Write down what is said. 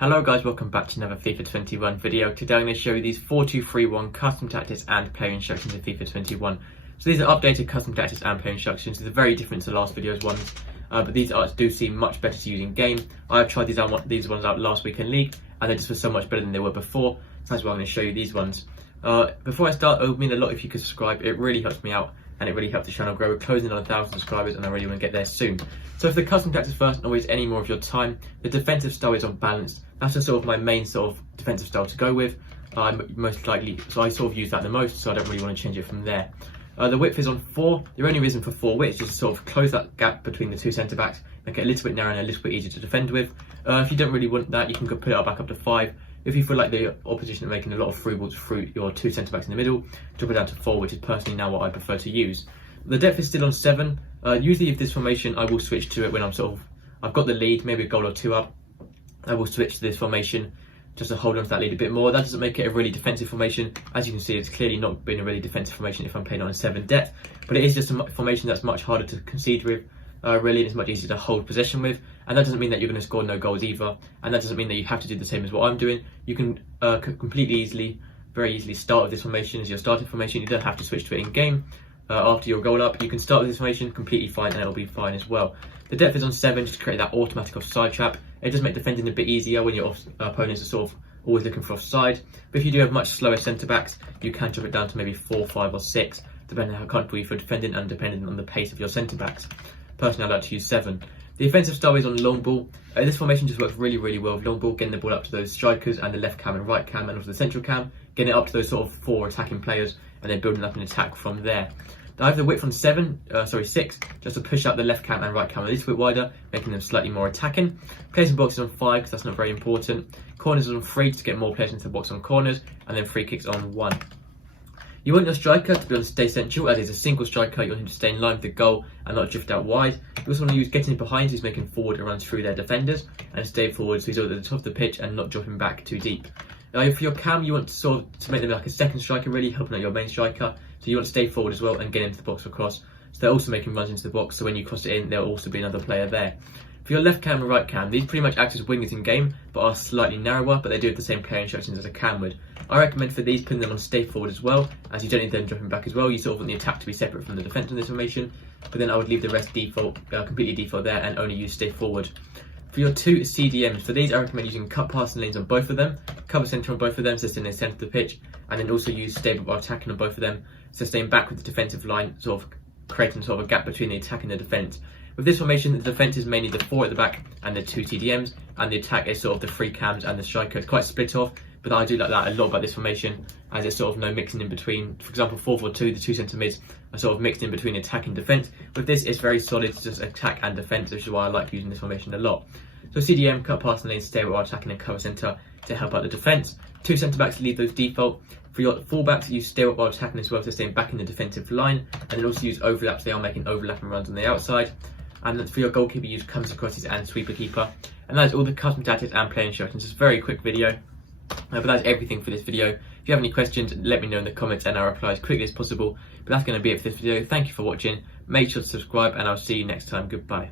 Hello guys, welcome back to another FIFA 21 video. Today I'm going to show you these 4-2-3-1 custom tactics and player instructions in FIFA 21. So these are updated custom tactics and player instructions. These are very different to last video's ones, but these do seem much better to use in game. I have tried these ones out last week in League, and they just were so much better than they were before. So that's why I'm going to show you these ones. Before I start, it would mean a lot if you could subscribe. It really helps me out, and it really helps the channel grow. We're closing on 1,000 subscribers, and I really want to get there soon. So for the custom tactics first, not waste any more of your time. The defensive style is unbalanced. That's just sort of my main sort of defensive style to go with. Most likely, so I sort of use that the most, so I don't really want to change it from there. The width is on 4. The only reason for 4 width is to sort of close that gap between the two centre backs, make it a little bit narrower and a little bit easier to defend with. If you don't really want that, you can put it back up to 5. If you feel like the opposition are making a lot of through balls through your two centre backs in the middle, drop it down to 4, which is personally now what I prefer to use. The depth is still on 7. Usually if this formation, I will switch to it when I've got the lead, maybe a goal or two up. I will switch to this formation just to hold on to that lead a bit more. That doesn't make it a really defensive formation. As you can see, it's clearly not been a really defensive formation if I'm playing on a 7 depth, but it is just a formation that's much harder to concede with. Really, it's much easier to hold possession with, and that doesn't mean that you're going to score no goals either, and that doesn't mean that you have to do the same as what I'm doing. You can very easily start with this formation as your starting formation. You don't have to switch to it in game. After your goal up, you can start with this formation completely fine, and it'll be fine as well. The depth is on 7 just to create that automatic offside trap. It does make defending a bit easier when your opponents are sort of always looking for offside. But if you do have much slower centre backs, you can drop it down to maybe 4, 5 or 6, depending on how comfortable you feel defending and depending on the pace of your centre backs. Personally, I like to use 7. The offensive style is on long ball. This formation just works really well with long ball, getting the ball up to those strikers and the left cam and right cam and also the central cam, getting it up to those sort of 4 attacking players and then building up an attack from there. I have the width on 6, just to push out the left cam and right cam a little bit wider, making them slightly more attacking. Players in boxes on 5, because that's not very important. Corners on 3 to get more players into the box on corners, and then free kicks on 1. You want your striker to be able to stay central, as he's a single striker. You want him to stay in line with the goal and not drift out wide. You also want to use getting behind, so he's making forward and runs through their defenders, and stay forward so he's at the top of the pitch and not dropping back too deep. For your cam, you want to make them like a second striker, really helping out your main striker. So you want to stay forward as well and get into the box for cross. So they're also making runs into the box, so when you cross it in, there'll also be another player there. For your left cam and right cam, these pretty much act as wingers in game, but are slightly narrower, but they do have the same player instructions as a cam would. I recommend for these putting them on stay forward as well, as you don't need them dropping back as well. You sort of want the attack to be separate from the defence in this formation, but then I would leave the rest completely default there and only use stay forward. For your 2 CDMs, for these I recommend using cut passing lanes on both of them, cover centre on both of them, so staying in the centre of the pitch, and then also use stable while attacking on both of them, so staying back with the defensive line, sort of creating sort of a gap between the attack and the defence. With this formation, the defence is mainly the 4 at the back and the 2 TDMs, and the attack is sort of the 3 cams and the striker. It's quite split off, but I do like that a lot about this formation, as there's sort of no mixing in between. For example, 4-4-2, the 2 centre mids are sort of mixed in between attack and defence. With this, it's very solid to just attack and defence, which is why I like using this formation a lot. So CDM, cut passing lanes, stay while attacking and cover centre to help out the defence. 2 centre backs, leave those default. For your fullbacks, use stay while attacking as well, so staying back in the defensive line, and then also use overlaps. They are making overlapping runs on the outside. And then for your goalkeeper, use comes crosses and sweeper keeper. And that's all the custom tactics and player instructions. It's a very quick video, but that's everything for this video. If you have any questions, let me know in the comments and I'll reply as quickly as possible. But that's going to be it for this video. Thank you for watching. Make sure to subscribe and I'll see you next time. Goodbye.